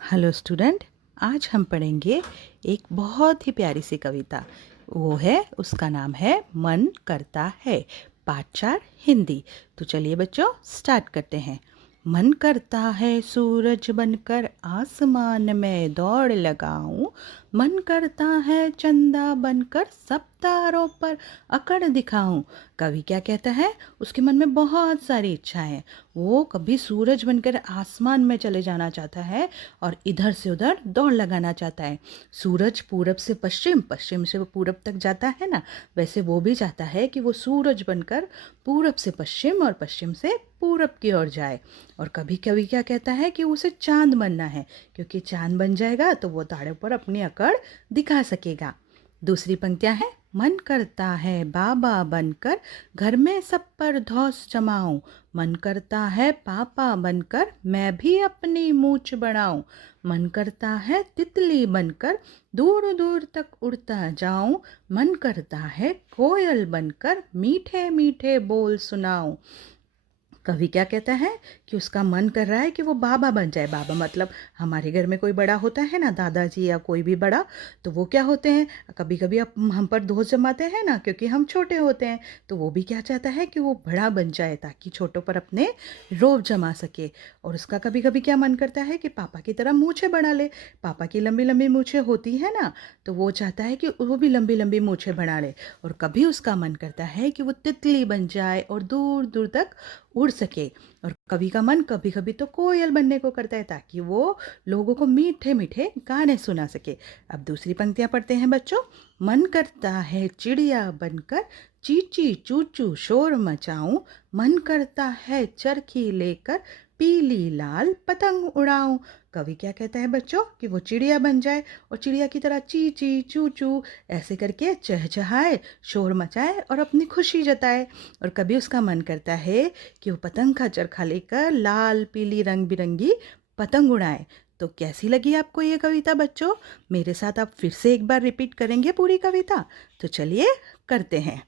Hello student. आज हम पढ़ेंगे एक बहुत ही प्यारी सी कविता। वो है, उसका नाम है मन करता है। पाठ 4 हिंदी। तो चलिए बच्चों स्टार्ट करते हैं। मन करता है सूरज बनकर आसमान में दौड़ लगाऊं। मन करता है चंदा बनकर सब तारों पर अकड़ दिखाऊं। कवि क्या कहता है, उसके मन में बहुत सारी इच्छाएं हैं। वो कभी सूरज बनकर आसमान में चले जाना चाहता है और इधर से उधर दौड़ लगाना चाहता है। सूरज पूरब से पश्चिम, पश्चिम से वो पूरब तक जाता है ना, वैसे वो भी चाहता है कि वो सूरज बनकर पूरब से पश्चिम और पश्चिम से पूरब की ओर जाए। और कभी कभी क्या कहता है कि उसे चांद बनना है, क्योंकि चांद बन जाएगा तो वो तारों पर अपनी अकड़ दिखा सकेगा। दूसरी पंक्तियां हैं, मन करता है बाबा बनकर घर में सब पर धौंस जमाऊं। मन करता है पापा बनकर मैं भी अपनी मूंछ बढ़ाऊं। मन करता है तितली बनकर दूर दूर तक उड़ता जाऊं। मन करता है कोयल बनकर मीठे मीठे बोल सुनाऊं। कवि क्या कहता है कि उसका मन कर रहा है कि वो बाबा बन जाए। बाबा मतलब हमारे घर में कोई बड़ा होता है ना, दादाजी या कोई भी बड़ा, तो वो क्या होते हैं, कभी कभी हम पर दोष जमाते हैं ना, क्योंकि हम छोटे होते हैं। तो वो भी क्या चाहता है कि वो बड़ा बन जाए ताकि छोटों पर अपने रोब जमा सके। और उसका कभी कभी क्या मन करता है कि पापा की तरह मूछें बढ़ा ले। पापा की लंबी लंबी मूछें होती है ना, तो वो चाहता है कि वो भी लंबी लंबी मूछें बढ़ा ले। और कभी उसका मन करता है कि वो तितली बन जाए और दूर दूर तक उड़ सके। और कवि का मन कभी कभी तो कोयल बनने को करता है ताकि वो लोगों को मीठे मीठे गाने सुना सके। अब दूसरी पंक्तियां पढ़ते हैं बच्चों। मन करता है चिड़िया बनकर चींची चूचू शोर मचाऊं। मन करता है चरखी लेकर पीली लाल पतंग उड़ाऊं। कवि क्या कहता है बच्चों कि वो चिड़िया बन जाए और चिड़िया की तरह ची ची चू चू ऐसे करके चहचहाए, शोर मचाए और अपनी खुशी जताए। और कभी उसका मन करता है कि वो पतंग का चरखा लेकर लाल पीली रंग बिरंगी पतंग उड़ाए। तो कैसी लगी आपको ये कविता बच्चों? मेरे साथ आप फिर से एक बार रिपीट करेंगे पूरी कविता? तो चलिए करते हैं।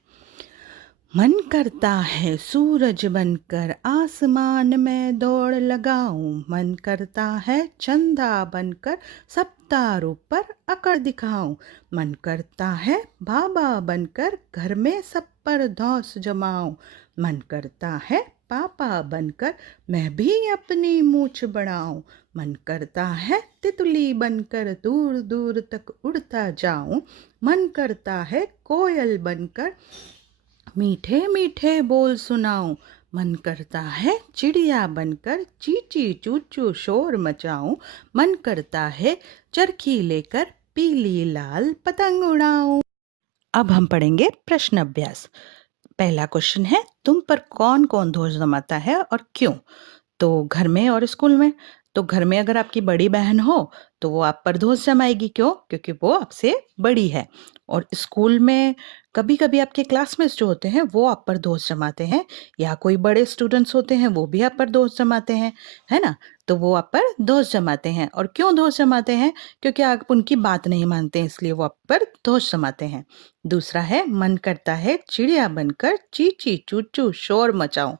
मन करता है सूरज बनकर आसमान में दौड़ लगाऊं। मन करता है चंदा बनकर सब तारों पर अकड़ दिखाऊं। मन करता है बाबा बनकर घर में सब पर धौंस जमाऊं। मन करता है पापा बनकर मैं भी अपनी मूछ बढ़ाऊं। मन करता है तितली बनकर दूर दूर तक उड़ता जाऊं। मन करता है कोयल बनकर मीठे मीठे बोल सुनाऊं। मन करता है चिड़िया बनकर चींची चूचू शोर मचाऊं। मन करता है चरखी लेकर पीली लाल पतंग उड़ाऊं। अब हम पढ़ेंगे प्रश्न अभ्यास। पहला क्वेश्चन है, तुम पर कौन कौन दोष जमाता है और क्यों? तो घर में और स्कूल में। तो घर में अगर आपकी बड़ी बहन हो तो वो आप पर दोष जमाएगी। क्यों? क्योंकि वो आपसे बड़ी है। और स्कूल में कभी कभी आपके क्लासमेट्स जो होते हैं वो आप पर दोष जमाते हैं, या कोई बड़े स्टूडेंट्स होते हैं वो भी आप पर दोष जमाते हैं, है ना? तो वो आप पर दोष जमाते हैं। और क्यों दोष जमाते हैं? क्योंकि आप उनकी बात नहीं मानते हैं, इसलिए वो आप पर दोष जमाते हैं। दूसरा है, मन करता है चिड़िया बनकर चींची चूचू शोर मचाऊं।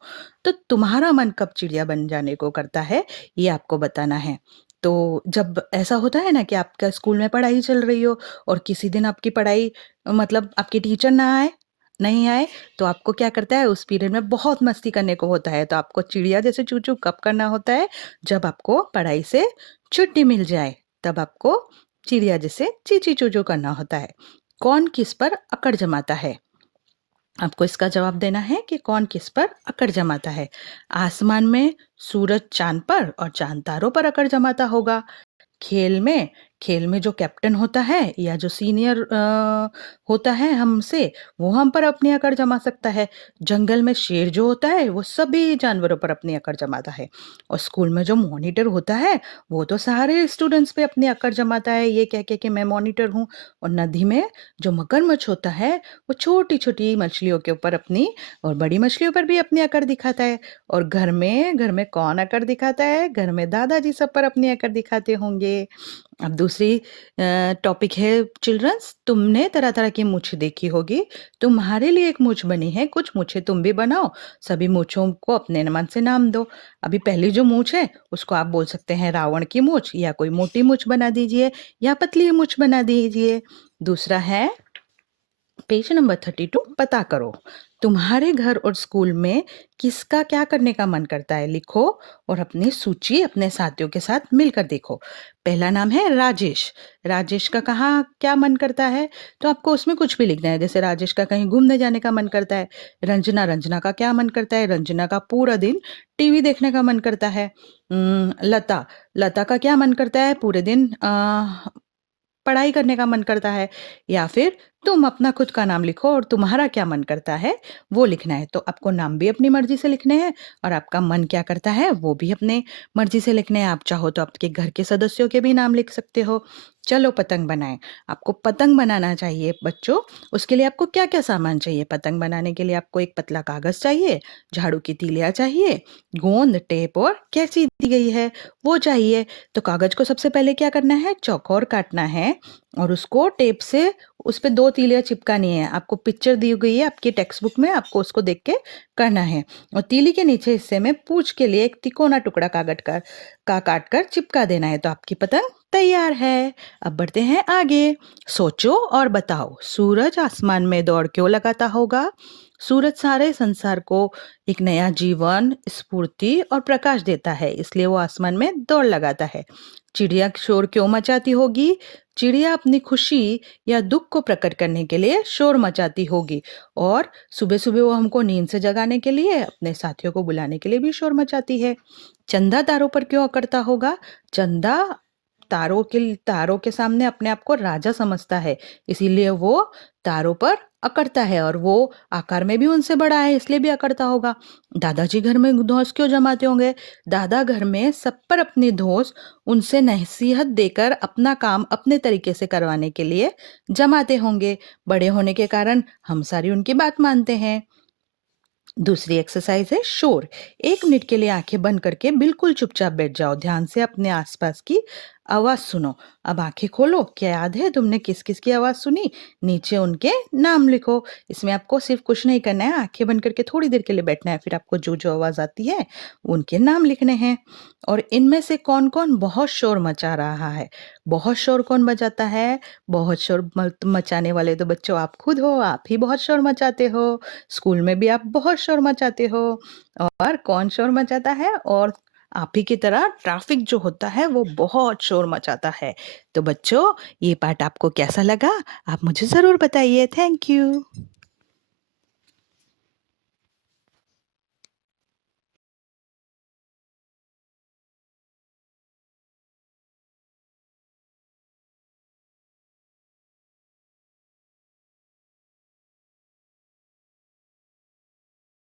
तो तुम्हारा मन कब चिड़िया बन जाने को करता है, ये आपको बताना है। तो जब ऐसा होता है ना कि आपका स्कूल में पढ़ाई चल रही हो और किसी दिन आपकी पढ़ाई मतलब आपके टीचर ना आए, नहीं आए, तो आपको क्या करता है, उस पीरियड में बहुत मस्ती करने को होता है। तो आपको चिड़िया जैसे चू चू कब करना होता है? जब आपको पढ़ाई से छुट्टी मिल जाए, तब आपको चिड़िया जैसे ची ची चू चू करना होता है। कौन किस पर अकड़ जमाता है? आपको इसका जवाब देना है कि कौन किस पर अकड़ जमाता है। आसमान में सूरज चांद पर और चांद तारों पर अकड़ जमाता होगा। खेल में जो कैप्टन होता है या जो सीनियर होता है हमसे, वो हम पर अपनी अकड़ जमा सकता है। जंगल में शेर जो होता है वो सभी जानवरों पर अपनी अकड़ जमाता है। और स्कूल में जो मॉनिटर होता है वो तो सारे स्टूडेंट्स पे अपनी अकड़ जमाता है, ये कह के कि मैं मॉनिटर हूँ। और नदी में जो मगरमच्छ होता है वो छोटी छोटी मछलियों के ऊपर अपनी और बड़ी मछलियों पर भी अपनी अकड़ दिखाता है। और घर में कौन अकड़ दिखाता है? घर में दादाजी सब पर अपनी अकड़ दिखाते होंगे। अब दूसरी टॉपिक है चिल्ड्रंस, तुमने तरह-तरह की मूंछ देखी होगी, तुम्हारे लिए एक मूंछ बनी है, कुछ मूंछें तुम भी बनाओ, सभी मूंछों को अपने मन से नाम दो। अभी पहली जो मूंछ है, उसको आप बोल सकते हैं रावण की मूंछ या कोई मोटी मूंछ बना दीजिए या पतली मूंछ बना दीजिए। दूसरा है पेज नंबर 32 पता करो। तुम्हारे घर और स्कूल में किसका क्या करने का मन करता है लिखो और अपनी सूची अपने साथियों के साथ मिलकर देखो। पहला नाम है राजेश। राजेश का कहाँ क्या मन करता है, तो आपको उसमें कुछ भी लिखना है। जैसे राजेश का कहीं घूमने जाने का मन करता है। रंजना, रंजना का क्या मन करता है, रंजना का पूरा दिन टीवी देखने का मन करता है। लता, लता का क्या मन करता है, पूरे दिन पढ़ाई करने का मन करता है। या फिर तुम अपना खुद का नाम लिखो और तुम्हारा क्या मन करता है वो लिखना है। तो आपको नाम भी अपनी मर्जी से लिखने हैं और आपका मन क्या करता है वो भी अपने मर्जी से लिखने हैं। आप चाहो तो आपके घर के सदस्यों के भी नाम लिख सकते हो। चलो पतंग बनाएं। आपको पतंग बनाना चाहिए बच्चों। उसके लिए आपको क्या क्या सामान चाहिए? पतंग बनाने के लिए आपको एक पतला कागज चाहिए, झाड़ू की तीलियां चाहिए, गोंद, टेप और कैंची दी गई है वो चाहिए। तो कागज को सबसे पहले क्या करना है, चौकोर काटना है और उसको टेप से उस पे 2 तीलियाँ चिपकानी है। आपको पिक्चर दी गई है आपकी टेक्स्ट बुक में, आपको उसको देख के करना है। और तीली के नीचे हिस्से में पूंछ के लिए एक तिकोना टुकड़ा कागज का काट कर चिपका देना है। तो आपकी पतंग तैयार है। अब बढ़ते हैं आगे। सोचो और बताओ, सूरज आसमान में दौड़ क्यों लगाता होगा? सूरज सारे संसार को एक नया जीवन, स्फूर्ति और प्रकाश देता है, इसलिए वो आसमान में दौड़ लगाता है। चिड़िया शोर क्यों मचाती होगी? चिड़िया अपनी खुशी या दुख को प्रकट करने के लिए शोर मचाती होगी। और सुबह सुबह वो हमको नींद से जगाने के लिए, अपने साथियों को बुलाने के लिए भी शोर मचाती है। चंदा तारों पर क्यों अकड़ता होगा? चंदा तारों के सामने अपने आप को राजा समझता है, इसीलिए वो तारों पर अकड़ता है। और वो आकार में भी उनसे बड़ा है, इसलिए भी अकड़ता होगा। दादाजी घर में धौंस क्यों जमाते होंगे? दादा घर में सब पर अपनी धौंस उनसे नसीहत देकर अपना काम अपने तरीके से करवाने के लिए जमाते होंगे। बड़े होने के कारण हम सारी उनकी बात मानते हैं। दूसरी एक्सरसाइज है शोर। 1 मिनट के लिए आंखें बंद करके बिल्कुल चुपचाप बैठ जाओ, ध्यान से अपने आसपास की आवाज सुनो। अब आंखें खोलो। क्या याद है तुमने किस किस की आवाज सुनी? नीचे उनके नाम लिखो। इसमें आपको सिर्फ कुछ नहीं करना है, आंखें बंद करके थोड़ी देर के लिए बैठना है, फिर आपको जो जो आवाज आती है उनके नाम लिखने हैं। और इनमें से कौन कौन बहुत शोर मचा रहा है? बहुत शोर कौन मचाता है? बहुत शोर मचाने वाले तो बच्चों आप खुद हो, आप ही बहुत शोर मचाते हो। स्कूल में भी आप बहुत शोर मचाते हो। और कौन शोर मचाता है? और आप ही की तरह ट्रैफिक जो होता है वो बहुत शोर मचाता है। तो बच्चों, ये पार्ट आपको कैसा लगा? आप मुझे ज़रूर बताइए। Thank you.